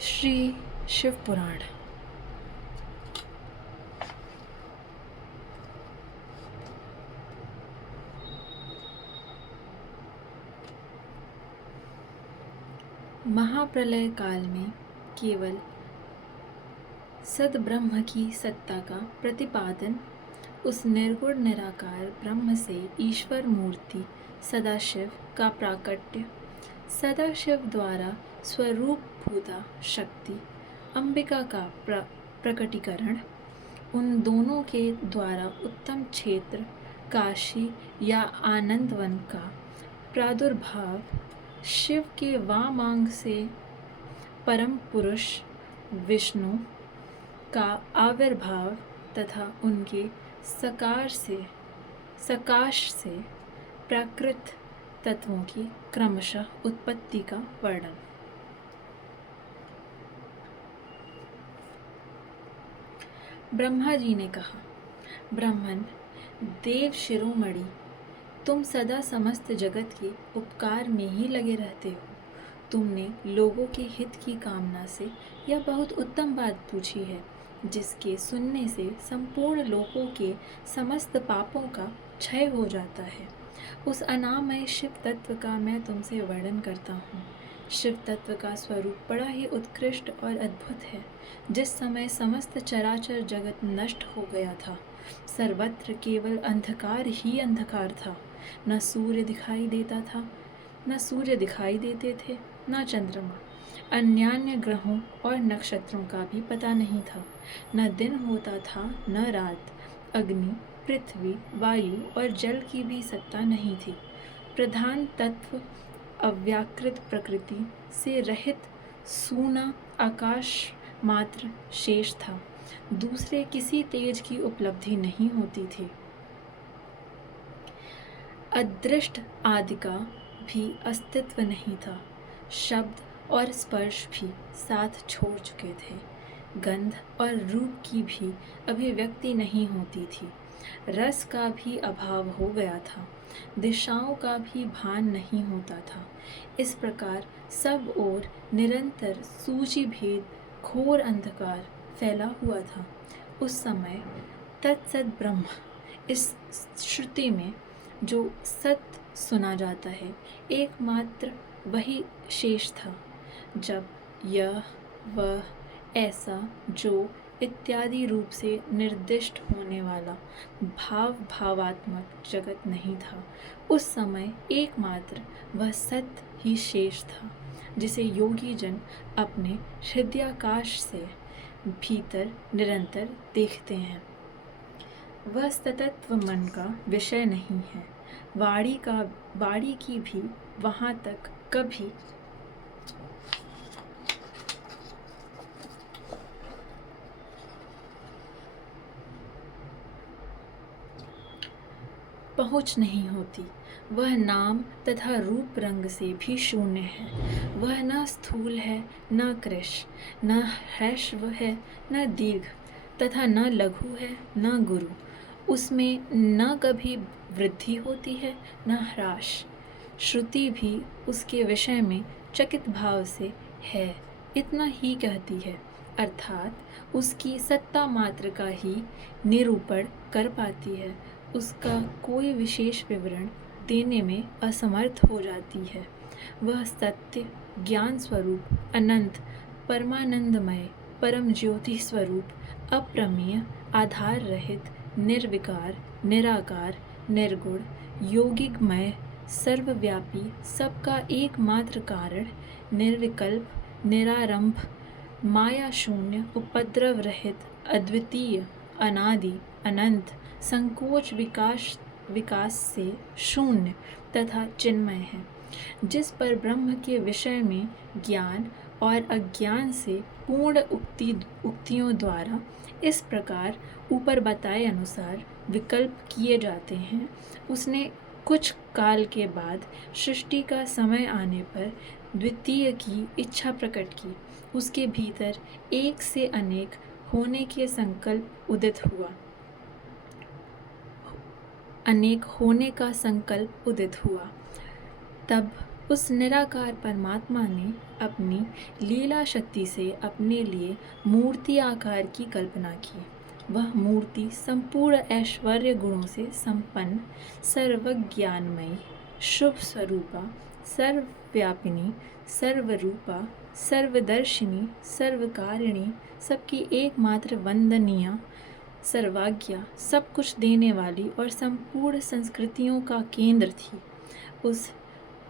श्री शिव पुराण। महाप्रलय काल में केवल सद्ब्रह्म की सत्ता का प्रतिपादन, उस निर्गुण निराकार ब्रह्म से ईश्वर मूर्ति सदाशिव का प्राकट्य, सदाशिव द्वारा स्वरूपभूता शक्ति अंबिका का प्रकटीकरण, उन दोनों के द्वारा उत्तम क्षेत्र काशी या आनंदवन का प्रादुर्भाव, शिव के वामांग से परम पुरुष विष्णु का आविर्भाव तथा उनके सकाश से प्राकृत तत्वों की क्रमशः उत्पत्ति का वर्णन। ब्रह्मा जी ने कहा, ब्राह्मण देव शिरोमणि, तुम सदा समस्त जगत के उपकार में ही लगे रहते हो। तुमने लोगों के हित की कामना से यह बहुत उत्तम बात पूछी है, जिसके सुनने से संपूर्ण लोगों के समस्त पापों का क्षय हो जाता है। उस अनामय शिव तत्व का मैं तुमसे वर्णन करता हूँ। शिव तत्व का स्वरूप बड़ा ही उत्कृष्ट और अद्भुत है। जिस समय समस्त चराचर जगत नष्ट हो गया था, सर्वत्र केवल अंधकार ही अंधकार था। न सूर्य दिखाई देता था, न सूर्य दिखाई देते थे, न चंद्रमा। अन्यान्य ग्रहों और नक्षत्रों का भी पता नहीं था। न दिन होता था, न रात। अग्नि, पृथ्वी, वायु और जल की भी सत्ता नहीं थी। प्रधान तत्व अव्याकृत प्रकृति से रहित सूना आकाश मात्र शेष था। दूसरे किसी तेज की उपलब्धि नहीं होती थी। अदृष्ट आदि का भी अस्तित्व नहीं था। शब्द और स्पर्श भी साथ छोड़ चुके थे। गंध और रूप की भी अभिव्यक्ति नहीं होती थी। रस का भी अभाव हो गया था। दिशाओं का भी भान नहीं होता था। इस प्रकार सब ओर निरंतर सूची भेद घोर अंधकार फैला हुआ था। उस समय तत्सत ब्रह्म, इस श्रुति में जो सत्य सुना जाता है, एकमात्र वही शेष था। जब यह वह ऐसा जो इत्यादि रूप से निर्दिष्ट होने वाला भावात्मक जगत नहीं था, उस समय एकमात्र वह सत्य ही शेष था, जिसे योगी जन अपने हृदयाकाश से भीतर निरंतर देखते हैं। वह सतत्व मन का विषय नहीं है। वाणी की भी वहाँ तक कभी पहुँच नहीं होती। वह नाम तथा रूप रंग से भी शून्य है। वह न स्थूल है, न कृश, न ह्रस्व है, न दीर्घ तथा न लघु है, न गुरु। उसमें न कभी वृद्धि होती है, न ह्रास। श्रुति भी उसके विषय में चकित भाव से है इतना ही कहती है, अर्थात उसकी सत्ता मात्र का ही निरूपण कर पाती है। उसका कोई विशेष विवरण देने में असमर्थ हो जाती है। वह सत्य, ज्ञान स्वरूप, अनंत, परमानंदमय, परम ज्योति स्वरूप, अप्रमेय, आधार रहित, निर्विकार, निराकार, निर्गुण, योगिकमय, सर्वव्यापी, सबका एकमात्र कारण, निर्विकल्प, निरारंभ, माया शून्य, उपद्रव रहित, अद्वितीय, अनादि, अनंत, संकोच विकास से शून्य तथा चिन्मय है। जिस पर ब्रह्म के विषय में ज्ञान और अज्ञान से पूर्ण उक्तियों द्वारा इस प्रकार ऊपर बताए अनुसार विकल्प किए जाते हैं, उसने कुछ काल के बाद सृष्टि का समय आने पर द्वितीय की इच्छा प्रकट की। उसके भीतर एक से अनेक होने के संकल्प उदित हुआ। अनेक होने का संकल्प उदित हुआ। तब उस निराकार परमात्मा ने अपनी लीला शक्ति से अपने लिए मूर्ति आकार की कल्पना की। वह मूर्ति संपूर्ण ऐश्वर्य गुणों से संपन्न, सर्वज्ञानमयी, शुभ स्वरूपा, सर्वव्यापिनी, सर्वरूपा, सर्वदर्शिनी, सर्वकारिणी, सबकी एकमात्र वंदनीय, सर्वाज्ञा, सब कुछ देने वाली और संपूर्ण संस्कृतियों का केंद्र थी। उस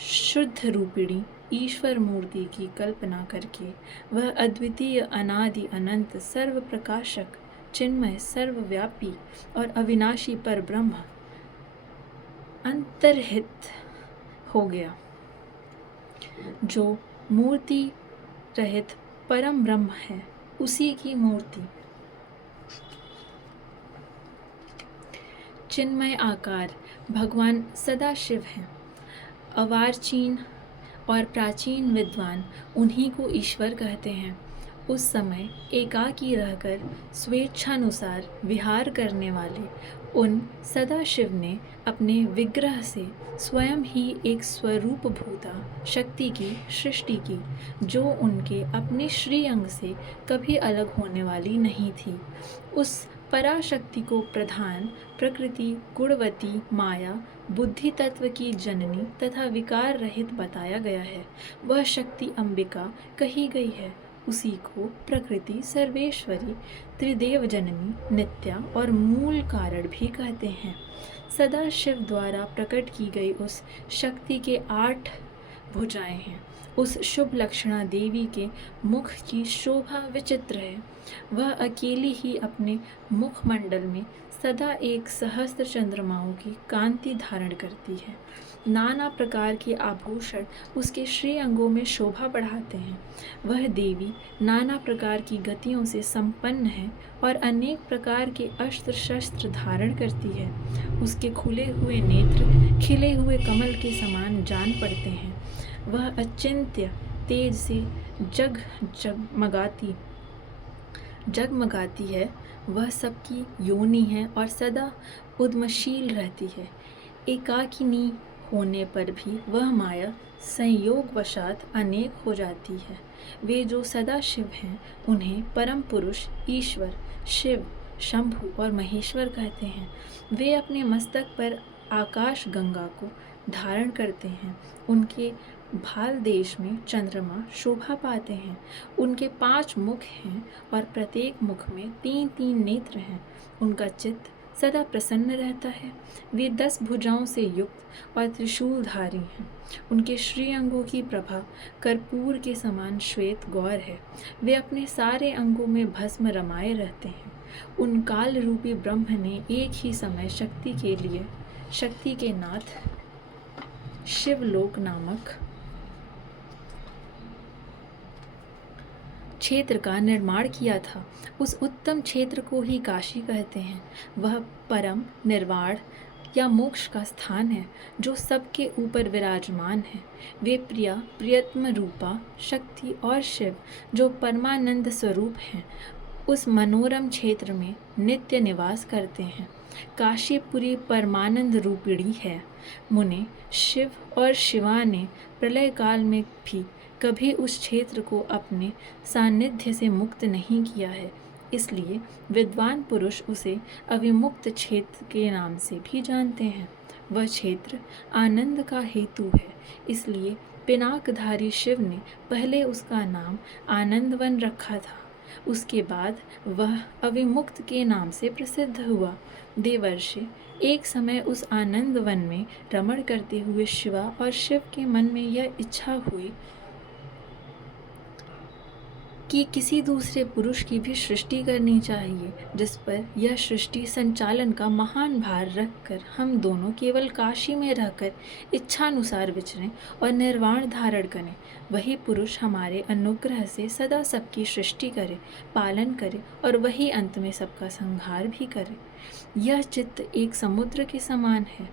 शुद्ध रूपिणी ईश्वर मूर्ति की कल्पना करके वह अद्वितीय, अनादि, अनंत, सर्व प्रकाशक, चिन्मय, सर्वव्यापी और अविनाशी पर ब्रह्म अंतर्हित हो गया, जो मूर्ति रहित परम ब्रह्म है। उसी की मूर्ति चिन्मय आकार भगवान सदाशिव हैं। अवार्चीन और प्राचीन विद्वान उन्हीं को ईश्वर कहते हैं। उस समय एकाकी रहकर स्वेच्छानुसार विहार करने वाले उन सदाशिव ने अपने विग्रह से स्वयं ही एक स्वरूप भूता शक्ति की सृष्टि की, जो उनके अपने श्रीअंग से कभी अलग होने वाली नहीं थी। उस पराशक्ति को प्रधान, प्रकृति, गुणवती, माया, बुद्धि तत्व की जननी तथा विकार रहित बताया गया है। वह शक्ति अंबिका कही गई है। उसी को प्रकृति, सर्वेश्वरी, त्रिदेव जननी, नित्या और मूल कारण भी कहते हैं। सदाशिव द्वारा प्रकट की गई उस शक्ति के 8 भुजाएं हैं। उस शुभ लक्षणा देवी के मुख की शोभा विचित्र है। वह अकेली ही अपने मुखमंडल में सदा एक सहस्त्र चंद्रमाओं की कांति धारण करती है। नाना प्रकार के आभूषण उसके श्री अंगों में शोभा बढ़ाते हैं। वह देवी नाना प्रकार की गतियों से संपन्न है और अनेक प्रकार के अस्त्र शस्त्र धारण करती है। उसके खुले हुए नेत्र खिले हुए कमल के समान जान पड़ते हैं। वह अचिंत्य तेज से जगमगाती है। वह सबकी योनि है और सदा उद्यमशील रहती है। एकाकिनी होने पर भी वह माया संयोगवशात अनेक हो जाती है। वे जो सदा शिव हैं उन्हें परम पुरुष, ईश्वर, शिव, शंभु और महेश्वर कहते हैं। वे अपने मस्तक पर आकाश गंगा को धारण करते हैं। उनके भाल देश में चंद्रमा शोभा पाते हैं। उनके 5 मुख हैं और प्रत्येक मुख में 3-3 नेत्र हैं। उनका चित्त सदा प्रसन्न रहता है। वे 10 भुजाओं से युक्त और त्रिशूलधारी हैं। उनके श्रीअंगों की प्रभा कर्पूर के समान श्वेत गौर है। वे अपने सारे अंगों में भस्म रमाए रहते हैं। उन काल रूपी ब्रह्म ने एक ही समय शक्ति के नाथ शिवलोक नामक क्षेत्र का निर्माण किया था। उस उत्तम क्षेत्र को ही काशी कहते हैं। वह परम निर्वाण या मोक्ष का स्थान है, जो सबके ऊपर विराजमान है। वे प्रिया, प्रियतम रूपा, शक्ति और शिव, जो परमानंद स्वरूप हैं, उस मनोरम क्षेत्र में नित्य निवास करते हैं। काशीपुरी परमानंद रूपिणी है। मुने, शिव और शिवा ने प्रलय काल में भी कभी उस क्षेत्र को अपने सानिध्य से मुक्त नहीं किया है। इसलिए विद्वान पुरुष उसे अविमुक्त क्षेत्र के नाम से भी जानते हैं। वह क्षेत्र आनंद का हेतु है। इसलिए पिनाकधारी शिव ने पहले उसका नाम आनंदवन रखा था। उसके बाद वह अविमुक्त के नाम से प्रसिद्ध हुआ। देवर्षि एक समय उस आनंद वन में रमण करते हुए शिवा और शिव के मन में यह इच्छा हुई कि किसी दूसरे पुरुष की भी सृष्टि करनी चाहिए, जिस पर यह सृष्टि संचालन का महान भार रखकर हम दोनों केवल काशी में रहकर इच्छानुसार विचरें और निर्वाण धारण करें। वही पुरुष हमारे अनुग्रह से सदा सबकी सृष्टि करे, पालन करे और वही अंत में सबका संहार भी करे। यह चित्त एक समुद्र के समान है।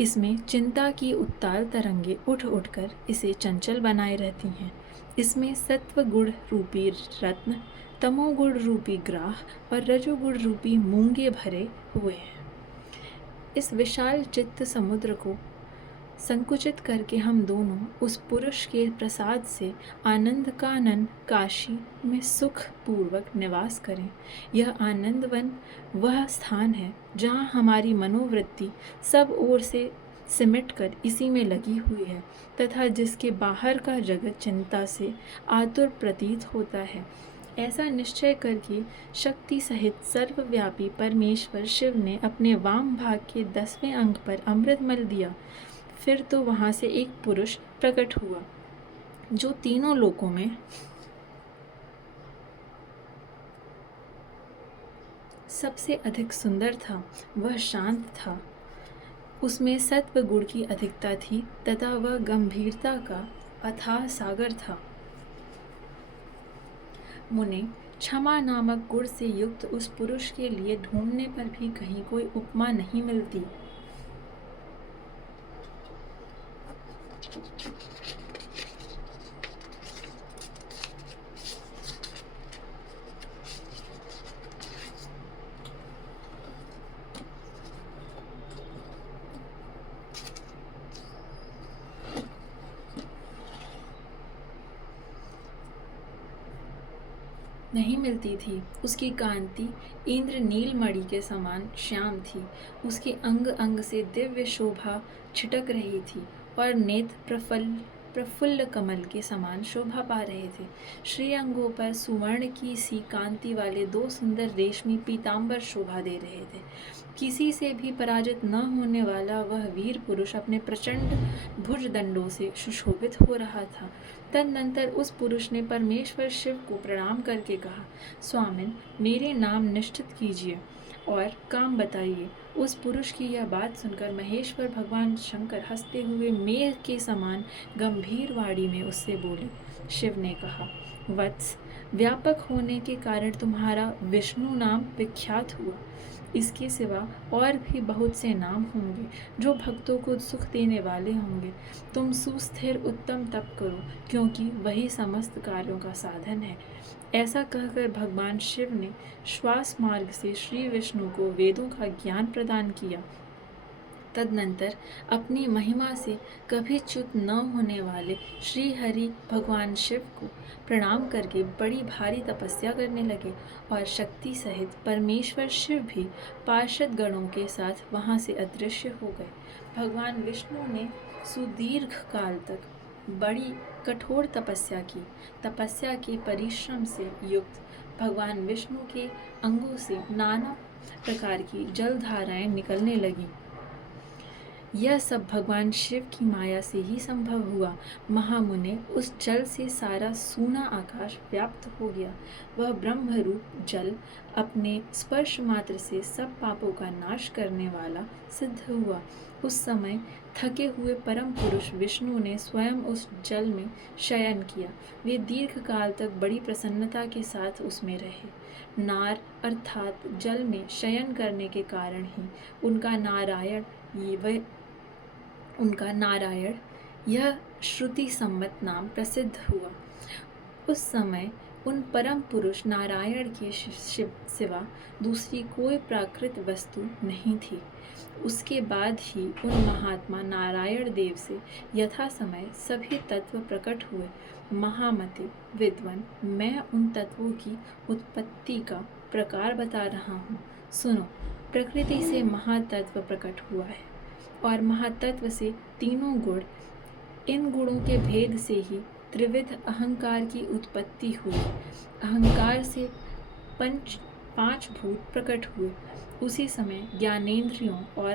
इसमें चिंता की उत्ताल तरंगे उठ उठकर इसे चंचल बनाए रहती हैं। इसमें सत्व गुण रूपी रत्न, तमोगुण रूपी ग्राह और रजोगुण रूपी मूंगे भरे हुए हैं। इस विशाल चित्त समुद्र को संकुचित करके हम दोनों उस पुरुष के प्रसाद से आनंद कानन काशी में सुख पूर्वक निवास करें। यह आनंदवन वह स्थान है जहाँ हमारी मनोवृत्ति सब ओर से सिमट कर इसी में लगी हुई है तथा जिसके बाहर का जगत चिंता से आतुर प्रतीत होता है। ऐसा निश्चय करके शक्ति सहित सर्वव्यापी परमेश्वर शिव ने अपने वाम भाग के 10वें अंग पर अमृत मल दिया। फिर तो वहाँ से एक पुरुष प्रकट हुआ जो तीनों लोकों में सबसे अधिक सुंदर था। वह शांत था, उसमें सत्व गुण की अधिकता थी तथा वह गंभीरता का अथाह सागर था। मुने, क्षमा नामक गुण से युक्त उस पुरुष के लिए ढूंढने पर भी कहीं कोई उपमा नहीं मिलती। नहीं मिलती थी। उसकी कांति इंद्र नीलमणि के समान श्याम थी। उसके अंग अंग से दिव्य शोभा छिटक रही थी और नेत्र प्रफुल्ल कमल के समान शोभा पा रहे थे। श्री अंगों पर सुवर्ण की सी कांति वाले 2 सुंदर रेशमी पीतांबर शोभा दे रहे थे। किसी से भी पराजित न होने वाला वह वीर पुरुष अपने प्रचंड भुजदंडों से सुशोभित हो रहा था। तदनंतर उस पुरुष ने परमेश्वर शिव को प्रणाम करके कहा, स्वामिन, मेरे नाम निश्चित कीजिए और काम बताइए। उस पुरुष की यह बात सुनकर महेश्वर भगवान शंकर हंसते हुए मेघ के समान गंभीर वाणी में उससे बोले। शिव ने कहा, वत्स, व्यापक होने के कारण तुम्हारा विष्णु नाम विख्यात हुआ। इसके सिवा और भी बहुत से नाम होंगे जो भक्तों को सुख देने वाले होंगे। तुम सुस्थिर उत्तम तप करो, क्योंकि वही समस्त कार्यों का साधन है। ऐसा कहकर भगवान शिव ने श्वास मार्ग से श्री विष्णु को वेदों का ज्ञान प्रदान किया। तदनंतर अपनी महिमा से कभी च्युत न होने वाले श्री हरि भगवान शिव को प्रणाम करके बड़ी भारी तपस्या करने लगे और शक्ति सहित परमेश्वर शिव भी पार्षद गणों के साथ वहां से अदृश्य हो गए। भगवान विष्णु ने सुदीर्घ काल तक बड़ी कठोर तपस्या की। तपस्या के परिश्रम से युक्त भगवान विष्णु के अंगों से नाना प्रकार की जलधाराएं निकलने लगीं। यह सब भगवान शिव की माया से ही संभव हुआ। महामुने, उस जल से सारा सूना आकाश व्याप्त हो गया। वह ब्रह्मरूप जल अपने स्पर्श मात्र से सब पापों का नाश करने वाला सिद्ध हुआ। उस समय थके हुए परम पुरुष विष्णु ने स्वयं उस जल में शयन किया। वे दीर्घ काल तक बड़ी प्रसन्नता के साथ उसमें रहे। नार अर्थात जल में शयन करने के कारण ही उनका नारायण यह श्रुति सम्मत नाम प्रसिद्ध हुआ। उस समय उन परम पुरुष नारायण के सिवा दूसरी कोई प्राकृत वस्तु नहीं थी। उसके बाद ही उन महात्मा नारायण देव से यथा समय सभी तत्व प्रकट हुए। महामते विद्वान, मैं उन तत्वों की उत्पत्ति का प्रकार बता रहा हूँ। सुनो, प्रकृति से महातत्व प्रकट हुआ है और महातत्व से तीनों गुण। इन गुणों के भेद से ही त्रिविध अहंकार की उत्पत्ति हुई। अहंकार से 5 भूत प्रकट हुए। उसी समय ज्ञानेंद्रियों और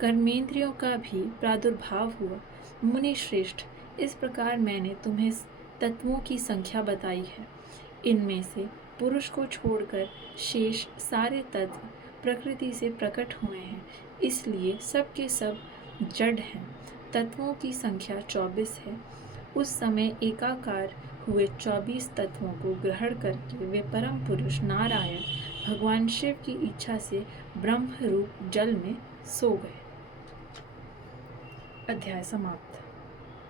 कर्मेंद्रियों का भी प्रादुर्भाव हुआ। मुनि श्रेष्ठ, इस प्रकार मैंने तुम्हें तत्वों की संख्या बताई है। इनमें से पुरुष को छोड़कर शेष सारे तत्व प्रकृति से प्रकट हुए हैं, इसलिए सब के सब जड़ हैं। तत्वों की संख्या 24 है। उस समय एकाकार हुए 24 तत्वों को ग्रहण करके वे परम पुरुष नारायण भगवान शिव की इच्छा से ब्रह्म रूप जल में सो गए। अध्याय समाप्त।